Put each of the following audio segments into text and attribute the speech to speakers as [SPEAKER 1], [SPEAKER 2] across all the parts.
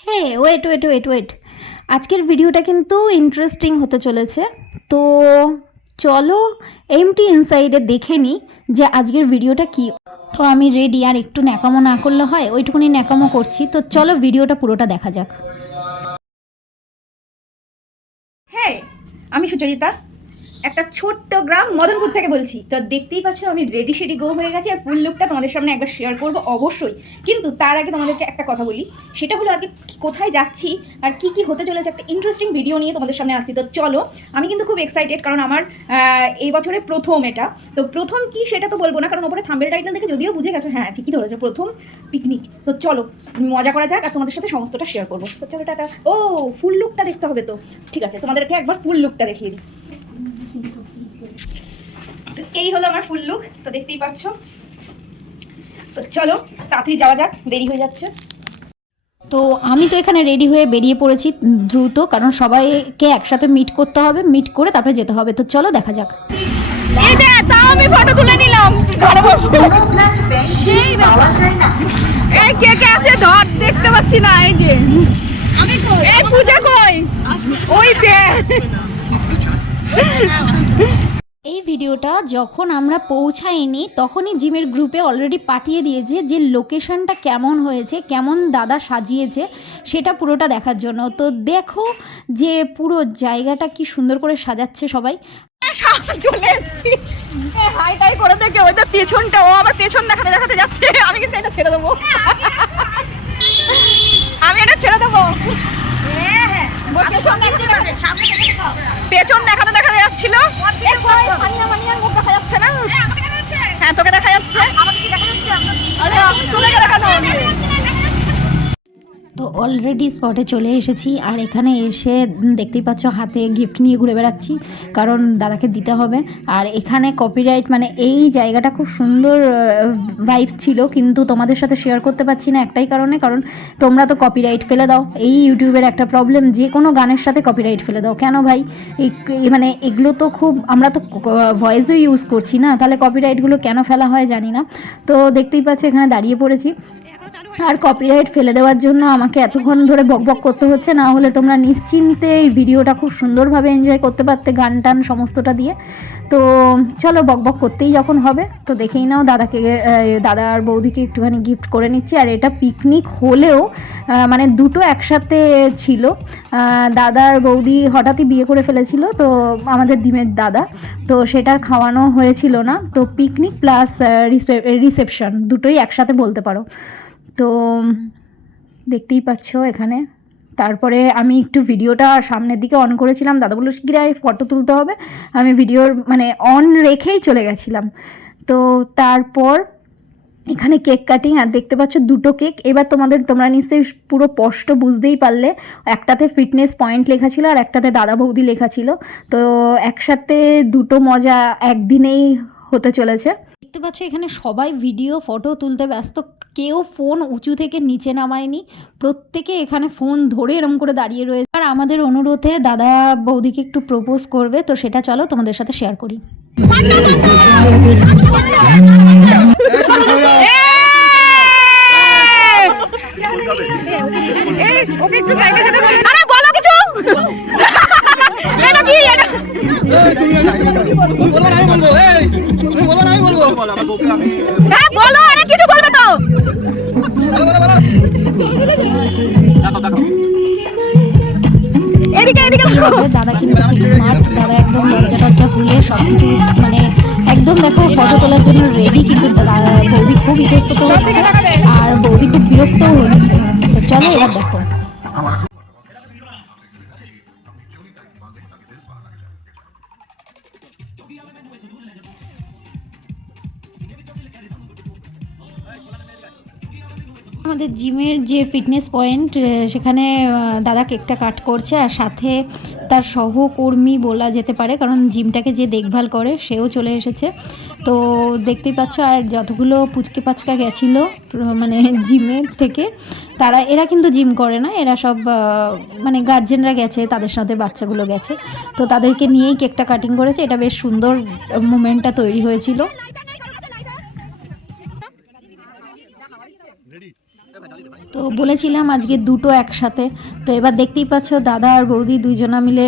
[SPEAKER 1] হ্যাঁ wait wait wait wait আজকের ভিডিওটা কিন্তু ইন্টারেস্টিং হতে চলেছে। তো চলো এমটি ইনসাইডে দেখে নিই যে আজকের ভিডিওটা কি। তো আমি রেডি আর একটু ন্যাকামো না করলে হয়, ওইটুকুনি ন্যাকামো করছি। তো চলো ভিডিওটা পুরোটা দেখা যাক।
[SPEAKER 2] হ্যাঁ আমি সুচরিতা। একটা ছোট্ট গ্রাম মদনপুর থেকে বলছি। তো দেখতেই পাচ্ছ আমি রেডি শেডি গো হয়ে গেছি আর ফুল লুকটা তোমাদের সামনে একবার শেয়ার করব অবশ্যই। কিন্তু তার আগে তোমাদেরকে একটা কথা বলি সেটা হলো আজকে কি- কোথায় যাচ্ছি আর কি কি হতে চলেছে একটা ইন্টারেস্টিং ভিডিও নিয়ে তোমাদের সামনে আসছি। তো চলো আমি কিন্তু খুব এক্সাইটেড কারণ আমার এই বছরে প্রথম এটা। তো প্রথম কি সেটা তো বলব না কারণ ওপরে থাম্বেল টাইটেল দেখে যদিও বুঝে গেছো হ্যাঁ ঠিকই ধরেছো প্রথম পিকনিক তো চলো মজা করা যাক আর তোমাদের সাথে সমস্তটা শেয়ার করব। তো চলো টাটা। ও ফুল লুকটা দেখতে হবে তো। ঠিক আছে তোমাদেরকে একবার ফুল লুকটা দেখিয়ে দিই। এই হলো আমার ফুল লুক তো দেখতেই পাচ্ছ। তো চলো তাড়াতাড়ি যাওয়া যাক দেরি হয়ে যাচ্ছে।
[SPEAKER 1] তো আমি তো এখানে রেডি হয়ে বেরিয়ে পড়েছি দ্রুত কারণ সবাইকে একসাথে মিট করতে হবে মিট করে তারপরে যেতে হবে। তো চলো দেখা যাক।
[SPEAKER 2] এই দে তাও আমি ফটো তুলে নিলাম। ঘরে বসে সেই ব্যাপার। এই কে কে আছে? ধর দেখতে পাচ্ছি না এই যে। আমি কই? এই পূজা কই? ওই দে
[SPEAKER 1] ভিডিওটা যখন আমরা পৌঁছাইনি তখনই জিমের গ্রুপে অলরেডি পাঠিয়ে দিয়েছে যে লোকেশনটা কেমন হয়েছে কেমন দাদা সাজিয়েছে সেটা পুরোটা দেখার জন্য। তো দেখো যে পুরো জায়গাটা কি সুন্দর করে সাজাচ্ছে সবাই।
[SPEAKER 2] সামনে চলে এসেছি। হাই টাই করে দেখে ওইটা পেছনটা ও আমার পেছন দেখাতে দেখাতে যাচ্ছে। আমি কিন্তু এটা ছেড়ে দেবো। আমি এটা ছেড়ে দেবো। পেছন দেখাতে- মুখ দেখা যাচ্ছে না? হ্যাঁ তোকে দেখা যাচ্ছে? আমাকে কি দেখা যাচ্ছে? চলে গেলে কেন?
[SPEAKER 1] তো অলরেডি স্পটে চলে এসেছি। আর এখানে এসে দেখতেই পাচ্ছ, হাতে গিফট নিয়ে ঘুরে বেড়াচ্ছি। কারণ দাদাকে দিতে হবে। আর এখানে কপিরাইট মানে এই জায়গাটা খুব সুন্দর ভাইবস ছিল। কিন্তু তোমাদের সাথে শেয়ার করতে পারছি না একটাই কারণে। কারণ তোমরা তো কপিরাইট ফেলে দাও। এই ইউটিউবের একটা প্রবলেম যে কোনো গানের সাথে কপিরাইট ফেলে দাও। কেন ভাই? মানে এগুলো তো খুব, আমরা তো ভয়েসও ইউজ করছি না। তাহলে কপিরাইটগুলো কেন ফেলা হয় জানি না। তো দেখতেই পাচ্ছ, এখানে দাঁড়িয়ে পড়েছি। আর কপিরাইট ফেলে দেওয়ার জন্য আমাকে এতক্ষণ ধরে বকবক করতে হচ্ছে না হলে তোমরা নিশ্চিন্তে এই ভিডিওটা খুব সুন্দরভাবে এনজয় করতে পারতে গান টান সমস্তটা দিয়ে। তো চলো বকবক করতেই যখন হবে তো দেখেই নাও দাদাকে দাদা আর বৌদিকে একটুখানি গিফট করে নিচ্ছি। আর এটা পিকনিক হলেও মানে দুটো একসাথে ছিল। আহ, দাদা আর বৌদি হঠাৎই বিয়ে করে ফেলেছিল তো আমাদের ডিমের দাদা। তো সেটার খাওয়ানো হয়েছিল না। তো পিকনিক প্লাস রিসেপশন দুটোই একসাথে বলতে পারো। তো দেখতেই পাচ্ছ এখানে। তারপরে আমি একটু ভিডিওটা সামনের দিকে অন করেছিলাম। দাদা বলল, শিগগিরই ফটো তুলতে হবে। আমি ভিডিওর মানে অন রেখেই চলে গেছিলাম। তো, তারপর এখানে কেক কাটিং আর দেখতে পাচ্ছ দুটো কেক এবার তোমাদের, তোমরা নিশ্চয়ই পুরো স্পষ্ট বুঝতেই পারলে। একটাতে ফিটনেস পয়েন্ট লেখা ছিল, আর একটাতে দাদা বৌদি লেখা ছিল। তো, একসাথে দুটো মজা একদিনেই হতে চলেছে। দেখতে পাচ্ছ, এখানে সবাই ভিডিও ফটো তুলতে ব্যস্ত। কেউ ফোন উঁচু থেকে নিচে নামায়নি। প্রত্যেকে এখানে ফোন ধরে এরম করে দাঁড়িয়ে রয়েছে। আর আমাদের অনুরোধে দাদা বৌদিকে একটু প্রপোজ করবে, তো সেটা চলো তোমাদের সাথে শেয়ার করি।
[SPEAKER 2] ওকে একটু। আরে বলো কিছু।
[SPEAKER 1] দাদা কিন্তু একদম ভুলে মানে একদম দেখো ফটো তোলার জন্য রেডি কিন্তু বৌদি খুব ইতস্তত হচ্ছে আর বৌদি খুব বিরক্তও হচ্ছে। তো চলো এবার দেখো। আমাদের জিমের যে ফিটনেস পয়েন্ট সেখানে দাদা কেকটা কাট করছে আর সাথে তার সহকর্মী বলা যেতে পারে, কারণ জিমটাকে যে দেখভাল করে, সেও চলে এসেছে। তো দেখতেই পাচ্ছ, আর যতগুলো পুচকে পাচকা গেছিল মানে জিমের থেকে, তারা, এরা কিন্তু জিম করে না, এরা সব মানে গার্জেনরা গেছে, তাদের সাথে বাচ্চাগুলো গেছে। তো তাদেরকে নিয়েই কেকটা কাটিং করেছে, এটা বেশ সুন্দর মুমেন্টটা তৈরি হয়েছিল। তো বলেছিলাম আজকে দুটো একসাথে। তো এবার দেখতেই পাচ্ছ দাদা আর বৌদি দুইজনা মিলে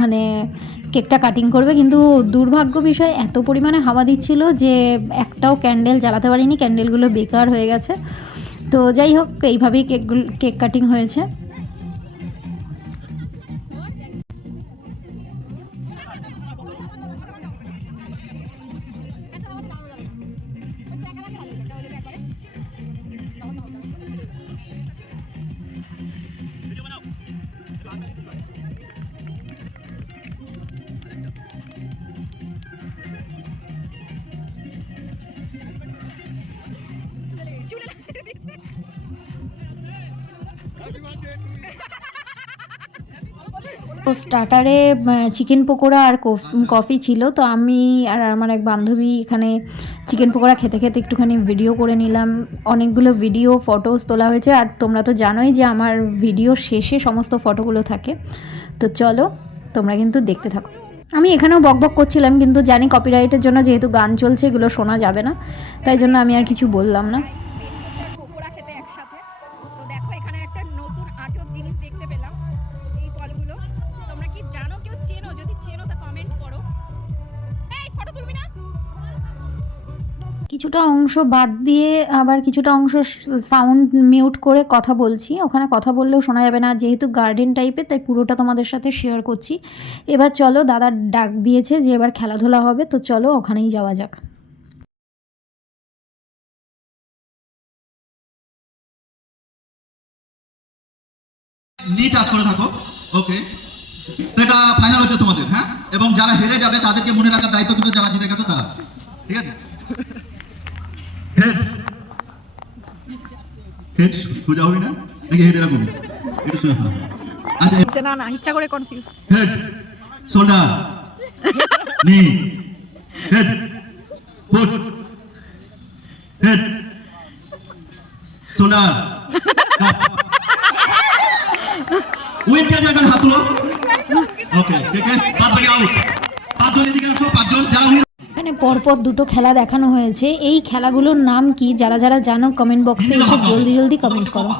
[SPEAKER 1] মানে কেকটা কাটিং করবে। কিন্তু দুর্ভাগ্য বিষয়, এত পরিমাণে হাওয়া দিচ্ছিল যে একটাও ক্যান্ডেল জ্বালাতে পারিনি। ক্যান্ডেলগুলো বেকার হয়ে গেছে। তো যাই হোক, এইভাবেই কেকগুলো কেক কাটিং হয়েছে। তো স্টার্টারে চিকেন পকোড়া আর কফ- কফি ছিল, তো আমি আর আমার এক বান্ধবী এখানে চিকেন পকোড়া খেতে খেতে একটুখানি ভিডিও করে নিলাম। অনেকগুলো ভিডিও ফটোস তোলা হয়েছে, আর তোমরা তো জানোই যে আমার ভিডিও শেষে সমস্ত ফটোগুলো থাকে। তো চলো, তোমরা কিন্তু দেখতে থাকো। আমি এখানেও বকবক করছিলাম, কিন্তু জানি কপিরাইটের জন্য যেহেতু গান চলছে, এগুলো শোনা যাবে না, তাই জন্য আমি আর কিছু বললাম না। কিছুটা অংশ বাদ দিয়ে আবার কিছুটা অংশ সাউন্ড মিউট করে কথা বলছি। ওখানে কথা বললেও শোনা যাবে না, যেহেতু গার্ডেন টাইপের তাই পুরোটা তোমাদের সাথে শেয়ার করছি। এবার চলো, দাদা ডাক দিয়েছে যে এবার খেলাধুলা হবে, তো চলো ওখানেই যাওয়া যাক।
[SPEAKER 3] নি টাচ করে থাকো। ওকে এটা ফাইনাল হচ্ছে তোমাদের হ্যাঁ? এবং যারা হেরে যাবে, তাদেরকে মনে রাখার দায়িত্ব কিন্তু যারা জিতে গেছো, তারা। ঠিক আছে? হেড হেড সোজা হবি না? নাকি হেড এরকম? একটু সোজা আচ্ছা
[SPEAKER 2] আচ্ছা না না ইচ্ছা করে কনফিউজ
[SPEAKER 3] হেড শোল্ডার নি। Head foot head shoulder wicket জায়গায় হাত ওকে ঠিক আছে বাদ বাকি আউট। পাঁচজন এদিকে আসো পাঁচজন। যারা
[SPEAKER 1] এখানে পরপর দুটো খেলা দেখানো হয়েছে। এই খেলাগুলোর নাম কি? যারা যারা জানো কমেন্ট বক্সে এসে জলদি জলদি কমেন্ট করো।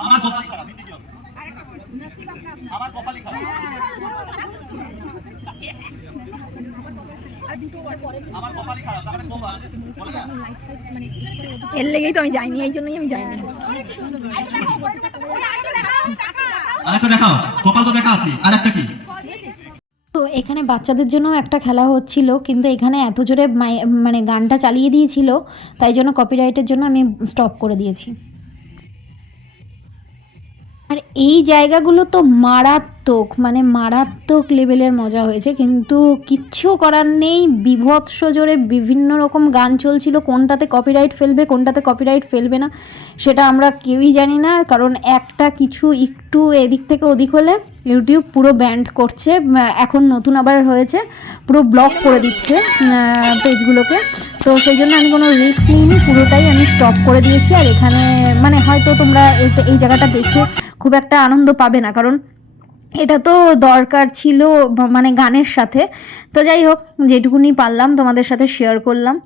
[SPEAKER 3] আমার
[SPEAKER 2] এর লেগেই তো আমি যাইনি এই জন্যই আমি যাইনি।
[SPEAKER 3] আরেকটা দেখাও কপাল তো দেখা আসলি আর কি?
[SPEAKER 1] তো এখানে বাচ্চাদের জন্য একটা খেলা হচ্ছিল কিন্তু এখানে এত জোরে মাই- মানে গানটা চালিয়ে দিয়েছিল তাই জন্য কপিরাইটের জন্য আমি স্টপ করে দিয়েছি। আর এই জায়গাগুলো তো মারাত্মক মানে মারাত্মক লেভেলের মজা হয়েছে। কিন্তু কিচ্ছু করার নেই। বিভৎস জোরে বিভিন্ন রকম গান চলছিল। কোনটাতে কপিরাইট ফেলবে, কোনটাতে কপিরাইট ফেলবে না, সেটা আমরা কেউই জানি না। কারণ একটা কিছু একটু এদিক থেকে ওদিক হলে ইউটিউব পুরো ব্যান্ড করছে। এখন নতুন আবার হয়েছে। পুরো ব্লক করে দিচ্ছে পেজগুলোকে তো সেই জন্য আমি কোনো রিস্ক নিইনি। পুরোটাই আমি স্টপ করে দিয়েছি। আর এখানে মানে হয়তো তোমরা এই জায়গাটা দেখে খুব একটা আনন্দ পাবে না। কারণ এটা তো দরকার ছিল মানে গানের সাথে। তো যাই হোক, যেটুকুনি পারলাম তোমাদের সাথে শেয়ার করলাম।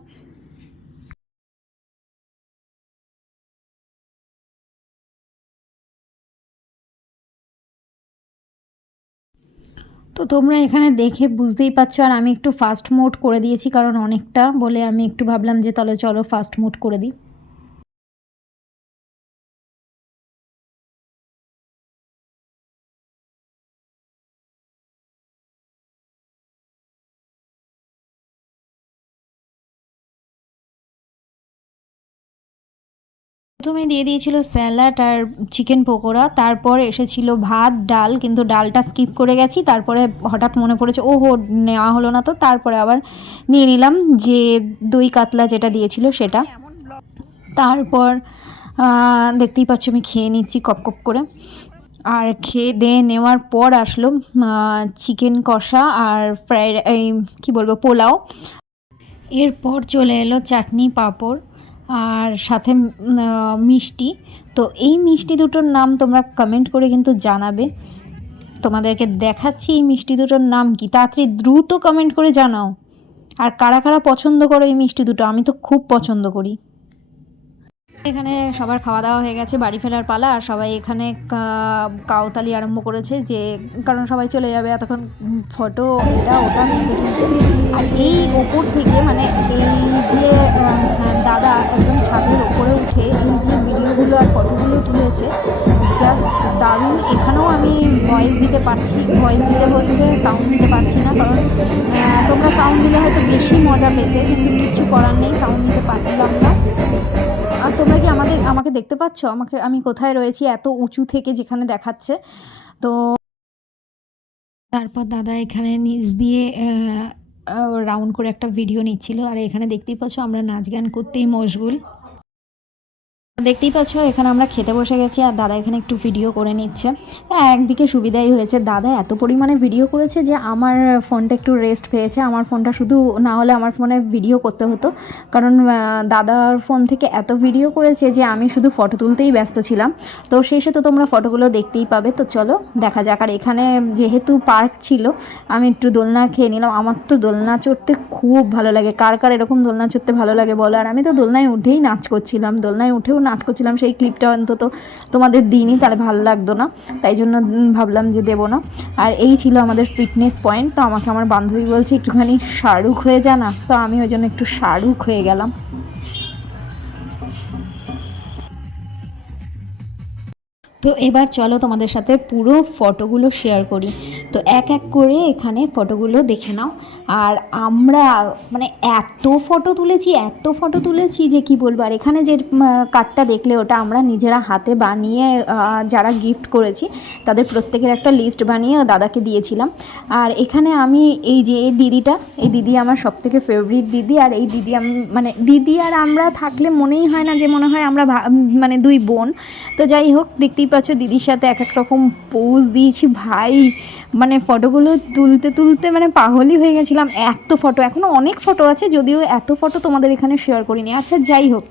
[SPEAKER 1] তো তোমরা এখানে দেখে বুঝতেই পারছ, আর আমি একটু ফাস্ট মোড করে দিয়েছি, কারণ অনেকটা বলে আমি একটু ভাবলাম যে তাহলে চলো ফাস্ট মোড করে দিই। প্রথমে দিয়ে দিয়েছিল স্যালাড আর চিকেন পকোড়া, তারপর এসেছিল ভাত, ডাল, কিন্তু ডালটা স্কিপ করে গেছি, তারপরে হঠাৎ মনে পড়েছে ও হো নেওয়া হলো না তো। তারপরে আবার নিয়ে নিলাম যে দই কাতলা যেটা দিয়েছিল সেটা। তারপর দেখতেই পাচ্ছ আমি খেয়ে নিচ্ছি কপ কপ করে। আর খেয়ে দিয়ে নেওয়ার পর আসলো চিকেন কষা আর ফ্রাইড, এই, কী বলব, পোলাও। এরপর চলে এলো চাটনি পাঁপড়। আর সাথে মিষ্টি। তো এই মিষ্টি দুটোর নাম তোমরা কমেন্ট করে কিন্তু জানাবে। তোমাদেরকে দেখাচ্ছি এই মিষ্টি দুটোর নাম কি। তাড়াতাড়ি দ্রুত কমেন্ট করে জানাও। আর কারা কারা পছন্দ করো এই মিষ্টি দুটো? আমি তো খুব পছন্দ করি। এখানে সবার খাওয়া দাওয়া হয়ে গেছে, বাড়ি ফেরার পালা, আর সবাই এখানে কাউতালি আরম্ভ করেছে যে, কারণ সবাই চলে যাবে এতক্ষণ ফটো এটা, ওটা, আর এই ওপর থেকে মানে এই যে দাদা একদম ছাদের ওপরে উঠে এই যে ভিডিওগুলো আর ফটোগুলো তুলেছে জাস্ট দারুণ। এখানেও আমি ভয়েস দিতে পারছি ভয়েস দিতে হচ্ছে সাউন্ড দিতে পারছি না, কারণ তোমরা সাউন্ড দিলে হয়তো বেশি মজা পেতে, কিন্তু কিছু করার নেই সাউন্ড দিতে পারছিলাম না। আর তোমরা কি আমাদের, আমাকে দেখতে পাচ্ছ? আমাকে, আমি কোথায় রয়েছি? এত উঁচু থেকে যেখানে দেখাচ্ছে। তো তারপর দাদা এখানে নিজ দিয়ে রাউন্ড করে একটা ভিডিও নিচ্ছিল। আর এখানে দেখতেই পাচ্ছ আমরা নাচ গান করতেই মশগুল। দেখতেই পাচ্ছ, এখানে আমরা খেতে বসে গেছি আর দাদা এখানে একটু ভিডিও করে নিচ্ছে। হ্যাঁ একদিকে সুবিধাই হয়েছে। দাদা এত পরিমাণে ভিডিও করেছে যে আমার ফোনটা একটু রেস্ট পেয়েছে। আমার ফোনটা শুধু না হলে আমার ফোনে ভিডিও করতে হতো। কারণ দাদার ফোন থেকে এত ভিডিও করেছে যে আমি শুধু ফটো তুলতেই ব্যস্ত ছিলাম। তো শেষে তো তোমরা ফটোগুলো দেখতেই পাবে। তো চলো, দেখা যাক। আর এখানে যেহেতু পার্ক ছিল, আমি একটু দোলনা খেয়ে নিলাম। আমার তো দোলনা চড়তে খুব ভালো লাগে। কার কার এরকম দোলনা চড়তে ভালো লাগে বলো? আর আমি তো দোলনায় উঠেই নাচ করছিলাম। দোলনায় উঠেও নাচ করছিলাম, সেই ক্লিপটা অন্তত তোমাদের দিনই তাহলে ভালো লাগতো না। তাই জন্য ভাবলাম যে দেবো না। আর এই ছিল আমাদের ফিটনেস পয়েন্ট তো আমাকে আমার বান্ধবী বলছে, একটুখানি শাহরুখ হয়ে যা না। তো আমি ওই জন্য একটু শাহরুখ হয়ে গেলাম। তো এবার চলো তোমাদের সাথে পুরো ফটোগুলো শেয়ার করি। তো এক এক করে এখানে ফটোগুলো দেখে নাও। আর আমরা মানে এত ফটো তুলেছি, এত ফটো তুলেছি যে কি বলব? আর এখানে যে কার্ডটা দেখলে ওটা আমরা নিজেরা হাতে বানিয়ে যারা গিফট করেছি, তাদের প্রত্যেকের একটা লিস্ট বানিয়ে দাদাকে দিয়েছিলাম। আর এখানে আমি এই যে, এই দিদিটা, এই দিদি আমার সব থেকে ফেভারিট দিদি। আর এই দিদি আমি মানে দিদি আর আমরা থাকলে মনেই হয় না যে মনে হয় আমরা মানে দুই বোন। তো যাই হোক, দেখতেই পাচ্ছ দিদির সাথে এক এক রকম পোজ দিয়েছি। ভাই মানে ফটোগুলো তুলতে তুলতে মানে পাগলই হয়ে গেছিলাম। এত ফটো এখনও অনেক ফটো আছে, যদিও এত ফটো তোমাদের এখানে শেয়ার করিনি। আচ্ছা যাই হোক।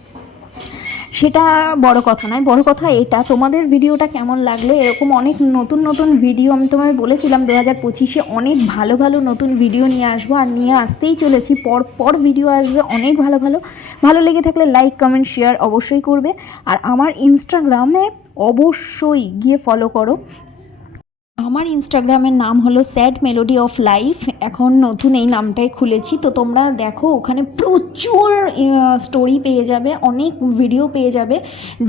[SPEAKER 1] সেটা বড় কথা নয়, বড় কথা এটা। তোমাদের ভিডিওটা কেমন লাগল? এরকম অনেক নতুন নতুন ভিডিও আমি তোমায় বলেছিলাম দু হাজার পঁচিশে অনেক ভালো ভালো নতুন ভিডিও নিয়ে আসব। আর নিয়ে আসতেই চলেছি, পর পর ভিডিও আসবে অনেক ভালো ভালো। ভালো লেগে থাকলে লাইক কমেন্ট শেয়ার অবশ্যই করবে। আর আমার ইনস্টাগ্রামে অবশ্যই গিয়ে ফলো করো। আমার ইনস্টাগ্রামের নাম হলো স্যাড মেলোডি অফ লাইফ এখন নতুন এই নামটাই খুলেছি। তো তোমরা দেখো, ওখানে প্রচুর স্টোরি পেয়ে যাবে, অনেক ভিডিও পেয়ে যাবে,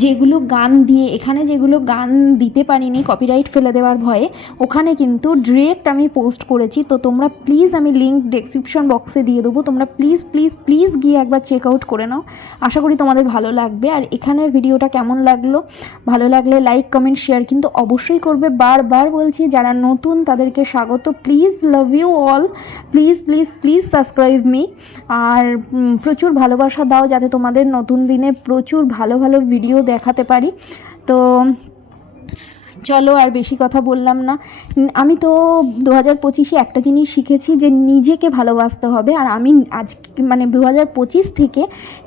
[SPEAKER 1] যেগুলো গান দিয়ে, এখানে যেগুলো গান দিতে পারিনি কপিরাইট ফেলে দেওয়ার ভয়ে, ওখানে কিন্তু ডিরেক্ট আমি পোস্ট করেছি। তো তোমরা প্লিজ আমি লিঙ্ক ডেসক্রিপশন বক্সে দিয়ে দেবো। তোমরা প্লিজ প্লিজ প্লিজ গিয়ে একবার চেক আউট করে নাও। আশা করি তোমাদের ভালো লাগবে। আর এখানের ভিডিওটা কেমন লাগল? ভালো লাগলে লাইক কমেন্ট শেয়ার কিন্তু অবশ্যই করবে। বারবার বলছি যারা নতুন, তাদেরকে স্বাগত। Please love you all please please please subscribe me আর প্রচুর ভালোবাসা দাও যাতে তোমাদের নতুন দিনে প্রচুর ভালো ভালো ভিডিও দেখাতে পারি। তো চলো আর বেশি কথা বললাম না। আমি তো দু হাজার পঁচিশে একটা জিনিস শিখেছি যে নিজেকে ভালোবাসতে হবে আর আমি আজ মানে দু হাজার পঁচিশ থেকে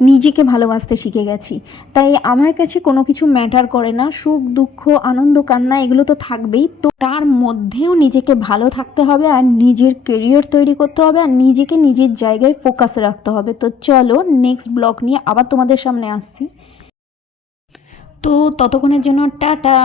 [SPEAKER 1] নিজেকে ভালোবাসতে শিখে গেছি। তাই আমার কাছে কোনো কিছু ম্যাটার করে না, সুখ, দুঃখ, আনন্দ, কান্না এগুলো তো থাকবেই। তো তার মধ্যেও নিজেকে ভালো থাকতে হবে আর নিজের কেরিয়ার তৈরি করতে হবে আর নিজেকে নিজের জায়গায় ফোকাস রাখতে হবে। তো চলো নেক্সট ব্লগ নিয়ে আবার তোমাদের সামনে আসছি। তো ততক্ষণের জন্য টাটা।